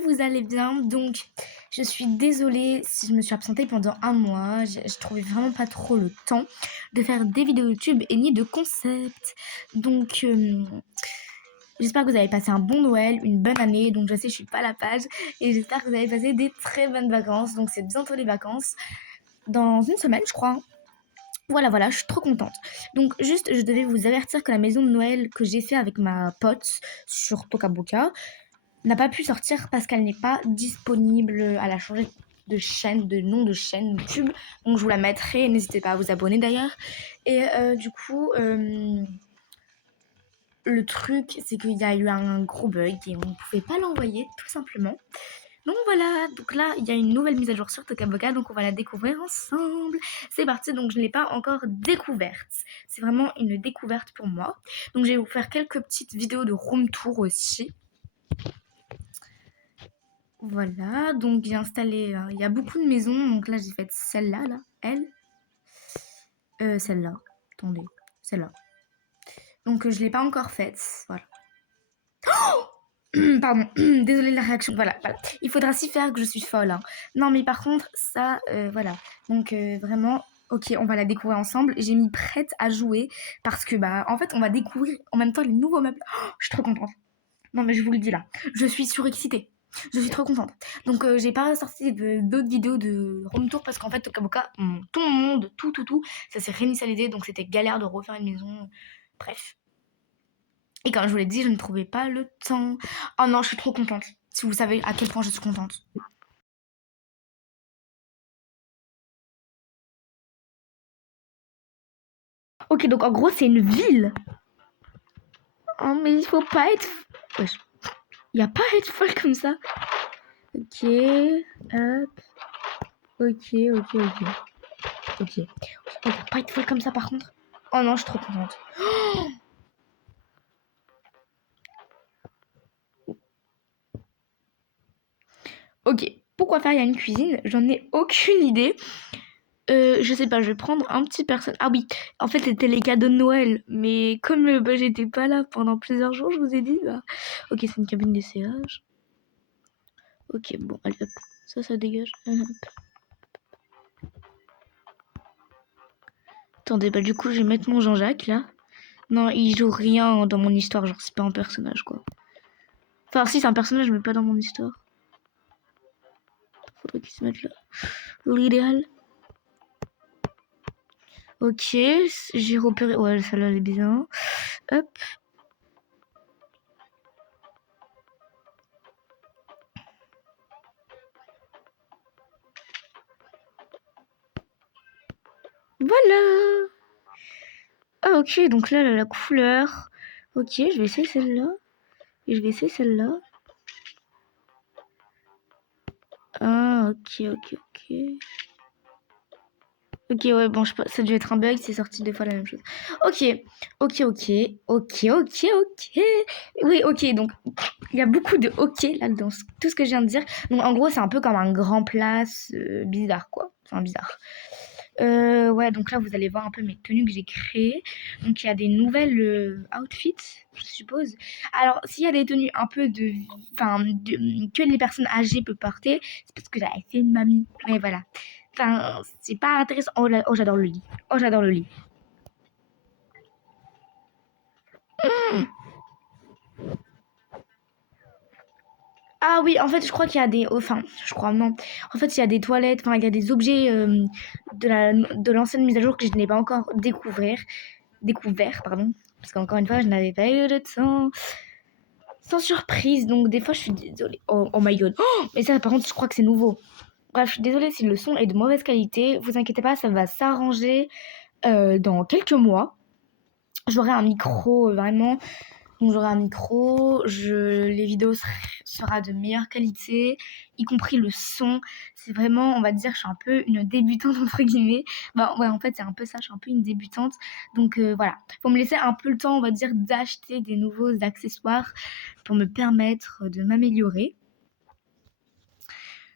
que vous allez bien. Donc, je suis désolée si je me suis absentée pendant un mois. Je trouvais vraiment pas trop le temps de faire des vidéos YouTube et ni de concept. Donc, j'espère que vous avez passé un bon Noël, une bonne année. Donc, je sais, je suis pas à la page. Et j'espère que vous avez passé des très bonnes vacances. Donc, c'est bientôt les vacances. Dans une semaine, je crois. Voilà, je suis trop contente. Donc, juste, je devais vous avertir que la maison de Noël que j'ai fait avec ma pote sur Tokaboka n'a pas pu sortir parce qu'elle n'est pas disponible. Elle a changé de chaîne, de nom de chaîne YouTube. Donc, je vous la mettrai. N'hésitez pas à vous abonner d'ailleurs. Et du coup, le truc, c'est qu'il y a eu un gros bug et on ne pouvait pas l'envoyer, tout simplement. Donc voilà, donc là, il y a une nouvelle mise à jour sur Tokaboka, donc on va la découvrir ensemble. C'est parti, donc je ne l'ai pas encore découverte. C'est vraiment une découverte pour moi. Donc je vais vous faire quelques petites vidéos de room tour aussi. Voilà, donc j'ai installé, il y a beaucoup de maisons, donc là j'ai fait celle-là, celle-là, attendez, celle-là. Donc je ne l'ai pas encore faite, voilà. Pardon, désolée de la réaction, voilà. Il faudra s'y faire que je suis folle. Hein. Non, mais par contre, ça, voilà. Donc, vraiment, ok, on va la découvrir ensemble. J'ai mis prête à jouer parce que, bah, en fait, on va découvrir en même temps les nouveaux meubles. Oh, je suis trop contente. Non, mais je vous le dis là, je suis surexcitée. Je suis trop contente. Donc, j'ai pas sorti d'autres vidéos de home tour parce qu'en fait, Tokaboka, tout le monde, tout, ça s'est réinitialisé. Donc, c'était galère de refaire une maison. Bref. Et comme je vous l'ai dit, je ne trouvais pas le temps. Oh non, je suis trop contente. Si vous savez à quel point je suis contente. Ok, donc en gros, c'est une ville. Oh, mais il faut pas être... Wesh. Il n'y a pas à être folle comme ça. Ok, hop. Ok. Ok. Il n'y a pas à être folle comme ça, par contre. Oh non, je suis trop contente. Ok, pourquoi faire il y a une cuisine? J'en ai aucune idée. Je sais pas, je vais prendre un petit personnage. Ah oui, en fait, c'était les cadeaux de Noël. Mais comme bah, j'étais pas là pendant plusieurs jours, je vous ai dit. Bah... Ok, c'est une cabine d'essayage. Ok, bon, allez hop. Ça dégage. Hop. Attendez, bah du coup, je vais mettre mon Jean-Jacques là. Non, il joue rien dans mon histoire, genre c'est pas un personnage quoi. Enfin, si c'est un personnage, mais pas dans mon histoire. Faudrait qu'il se mette là. L'idéal. Ok, j'ai repéré. Ouais, celle-là elle est bien. Hop. Voilà. Ah ok, donc là, la couleur. Ok, je vais essayer celle-là. Et je vais essayer celle-là. Ah, ok. Ok, ouais, bon, ça devait être un bug, c'est sorti deux fois la même chose. Ok. Oui, ok, donc il y a beaucoup de ok là dans tout ce que je viens de dire. Donc en gros, c'est un peu comme un grand place bizarre, quoi. Enfin, bizarre. Ouais, donc là, vous allez voir un peu mes tenues que j'ai créées. Donc il y a des nouvelles outfits, je suppose. Alors, s'il y a des tenues un peu que les personnes âgées peuvent porter, c'est parce que j'avais fait une mamie. Mais voilà. Enfin, c'est pas intéressant. Oh, j'adore le lit. Oh, j'adore le lit. Ah oui, en fait, je crois qu'il y a des... Enfin, je crois, non. En fait, il y a des toilettes, enfin, il y a des objets de l'ancienne mise à jour que je n'ai pas encore découvert, pardon. Parce qu'encore une fois, je n'avais pas eu le temps. Sans surprise, donc des fois, je suis désolée. Oh my god. Oh, mais ça, par contre, je crois que c'est nouveau. Bref, je suis désolée si le son est de mauvaise qualité. Vous inquiétez pas, ça va s'arranger dans quelques mois. J'aurai un micro, vraiment... Donc j'aurai un micro, les vidéos sera de meilleure qualité, y compris le son. C'est vraiment, on va dire, je suis un peu une débutante entre guillemets. Bah ouais, en fait c'est un peu ça, je suis un peu une débutante. Donc voilà, faut me laisser un peu le temps, on va dire, d'acheter des nouveaux accessoires pour me permettre de m'améliorer.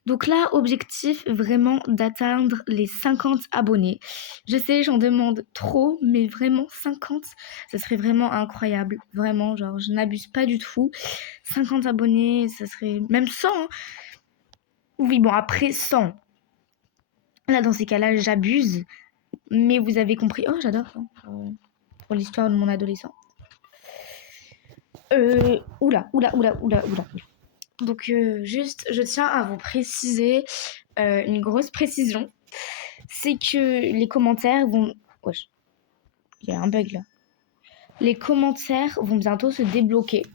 Donc là, objectif vraiment d'atteindre les 50 abonnés. Je sais, j'en demande trop, mais vraiment 50, ça serait vraiment incroyable. Vraiment, genre, je n'abuse pas du tout. 50 abonnés, ça serait même 100, hein. Oui, bon, après 100. Là, dans ces cas-là, j'abuse. Mais vous avez compris. Oh, j'adore ça. Pour l'histoire de mon adolescent. Oula. Donc, juste, je tiens à vous préciser une grosse précision. C'est que les commentaires vont... Wesh, il y a un bug là. Les commentaires vont bientôt se débloquer.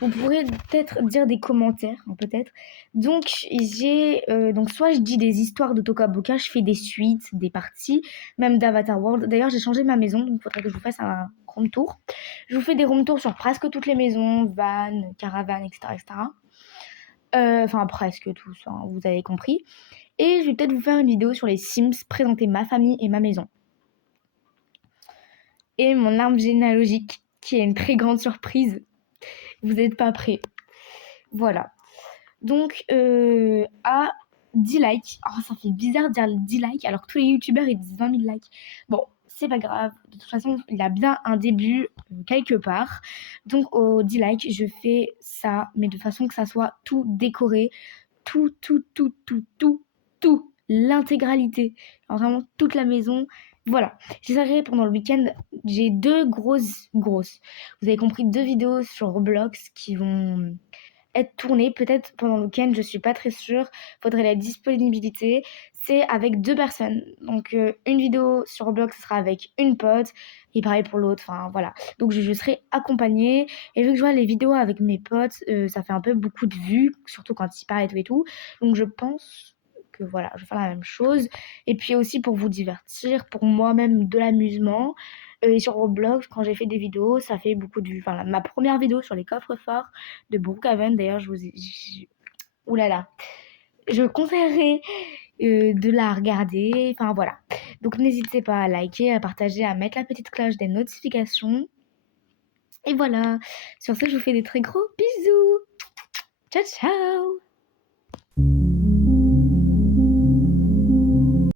Vous pourrez peut-être dire des commentaires, hein, peut-être. Donc, donc soit je dis des histoires de Toca Boca, je fais des suites, des parties, même d'Avatar World. D'ailleurs, j'ai changé ma maison, donc il faudrait que je vous fasse un room tour. Je vous fais des room tours sur presque toutes les maisons, van, caravane, etc. Enfin, presque tous, hein, vous avez compris. Et je vais peut-être vous faire une vidéo sur les Sims, présenter ma famille et ma maison. Et mon arbre généalogique, qui est une très grande surprise. Vous n'êtes pas prêts. Voilà. Donc, à 10 likes. Oh, ça fait bizarre de dire 10 likes alors que tous les youtubeurs ils disent 20 000 likes. Bon, c'est pas grave. De toute façon, il y a bien un début quelque part. Donc, aux 10 likes, je fais ça, mais de façon que ça soit tout décoré. Tout. L'intégralité. Alors, vraiment, toute la maison. Voilà. J'essaierai pendant le week-end. J'ai deux grosses. Vous avez compris, 2 vidéos sur Roblox qui vont être tournées peut-être pendant le week-end, je suis pas très sûre. Faudrait la disponibilité. C'est avec 2 personnes. Donc une vidéo sur Roblox ce sera avec une pote et pareil pour l'autre. Enfin voilà. Donc je serai accompagnée et vu que je vois les vidéos avec mes potes, ça fait un peu beaucoup de vues, surtout quand ils parlent et tout. Donc je pense que voilà, je vais faire la même chose. Et puis aussi pour vous divertir, pour moi-même de l'amusement. Et sur Roblox, quand j'ai fait des vidéos, ça fait beaucoup de vues. Enfin, ma première vidéo sur les coffres forts de Brookhaven, d'ailleurs, oulala, je conseillerais de la regarder. Enfin, voilà. Donc, n'hésitez pas à liker, à partager, à mettre la petite cloche des notifications. Et voilà. Sur ce, je vous fais des très gros bisous. Ciao, ciao.